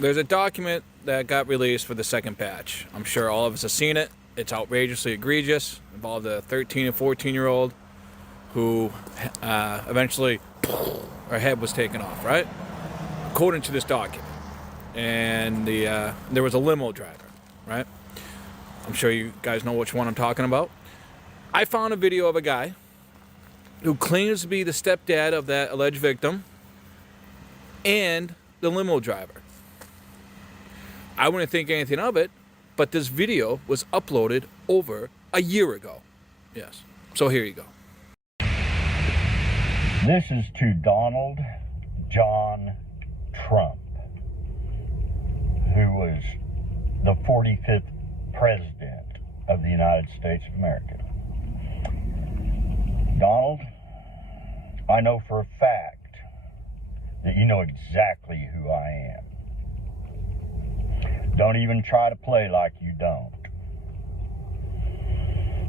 There's a document that got released for the second batch. I'm sure all of us have seen it. It's outrageously egregious. It involved a 13 and 14-year-old who eventually her head was taken off, right? According to this document. And there was a limo driver, right? I'm sure you guys know which one I'm talking about. I found a video of a guy who claims to be the stepdad of that alleged victim and the limo driver. I wouldn't think anything of it, but this video was uploaded over a year ago. Yes. So here you go. This is to Donald John Trump, who was the 45th president of the United States of America. Donald, I know for a fact that you know exactly who I am. Don't even try to play like you don't.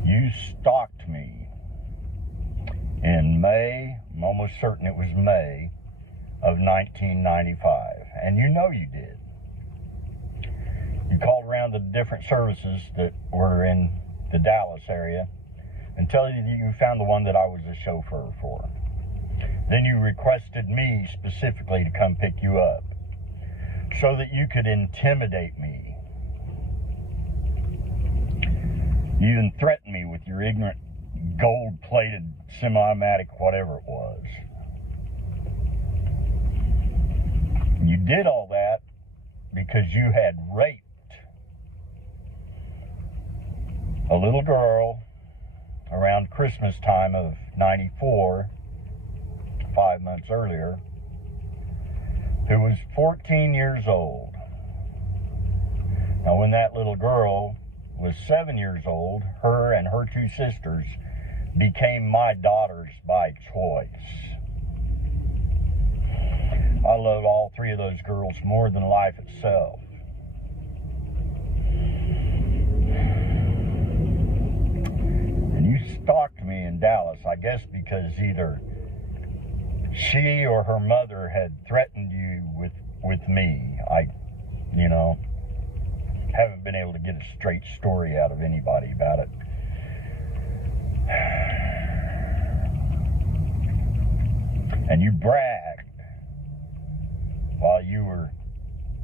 You stalked me in May, I'm almost certain it was May of 1995, and you know you did. You called around the different services that were in the Dallas area and tell you that you found the one that I was a chauffeur for. Then you requested me specifically to come pick you up so that you could intimidate me. You even threatened me with your ignorant gold-plated semi-automatic whatever it was. You did all that because you had raped a little girl around Christmas time of '94, 5 months earlier, who was 14 years old. Now, when that little girl was 7 years old, her and her two sisters became my daughters by choice. I loved all three of those girls more than life itself. And you stalked me in Dallas, I guess because either she or her mother had threatened you with me. I haven't been able to get a straight story out of anybody about it. And you bragged while you were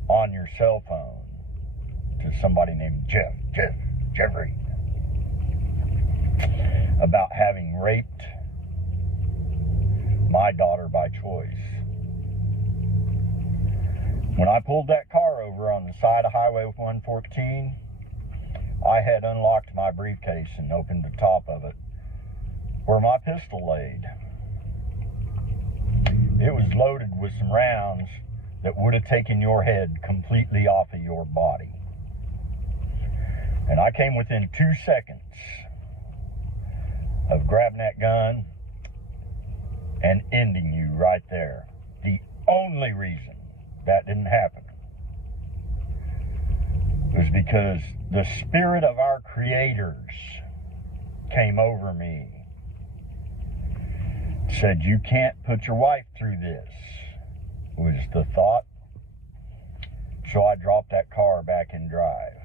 on your cell phone to somebody named Jeffrey, about having raped my daughter by choice. When I pulled that car over on the side of Highway 114, I had unlocked my briefcase and opened the top of it where my pistol laid. It was loaded with some rounds that would have taken your head completely off of your body. And I came within 2 seconds of grabbing that gun and ending you right there. The only reason that didn't happen was because the spirit of our creators came over me. Said, you can't put your wife through this, was the thought. So I dropped that car back in drive.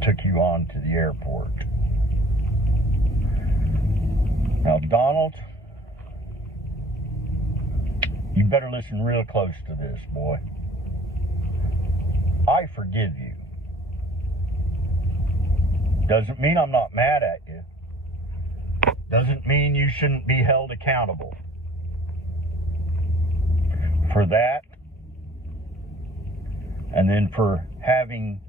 Took you on to the airport. Now, Donald, you better listen real close to this, boy. I forgive you. Doesn't mean I'm not mad at you. Doesn't mean you shouldn't be held accountable for that, and then for having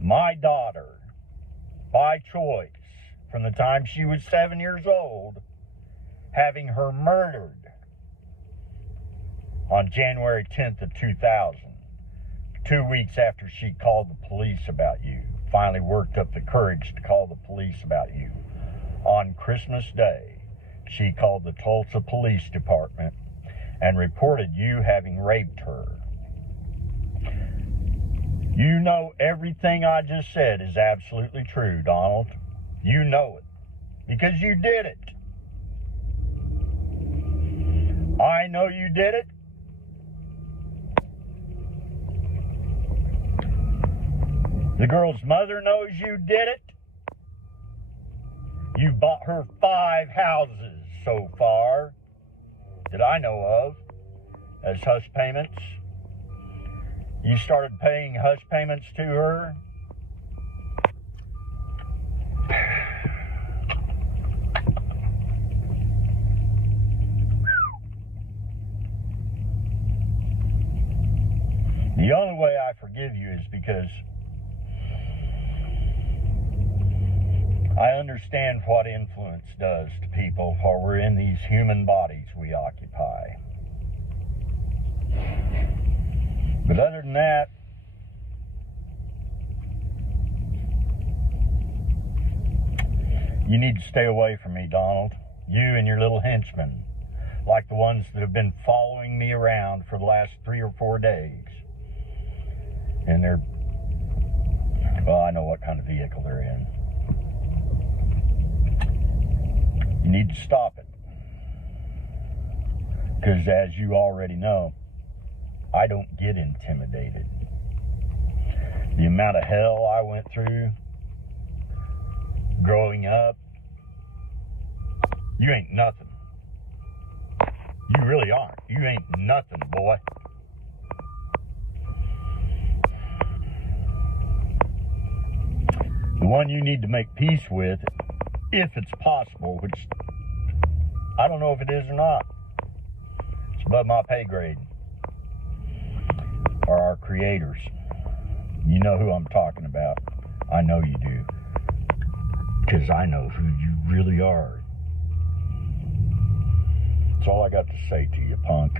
my daughter by choice from the time she was 7 years old, having her murdered on January 10th of 2000, 2 weeks after she called the police about you, finally worked up the courage to call the police about you. On Christmas Day, she called the Tulsa Police Department and reported you having raped her. You know everything I just said is absolutely true, Donald. You know it, because you did it. I know you did it, The girl's mother knows you did it. You bought her 5 houses so far that I know of as hush payments. You started paying hush payments to her. The only way I forgive you is because I understand what influence does to people while we're in these human bodies we occupy. But other than that, you need to stay away from me, Donald. You and your little henchmen, like the ones that have been following me around for the last 3 or 4 days. And they're, well, I know what kind of vehicle they're in. You need to stop it. Because as you already know, I don't get intimidated. The amount of hell I went through growing up, you ain't nothing. You really aren't. You ain't nothing, boy. The one you need to make peace with, if it's possible, which I don't know if it is or not, it's above my pay grade, are our creators. You know who I'm talking about. I know you do. Because I know who you really are. That's all I got to say to you, punk.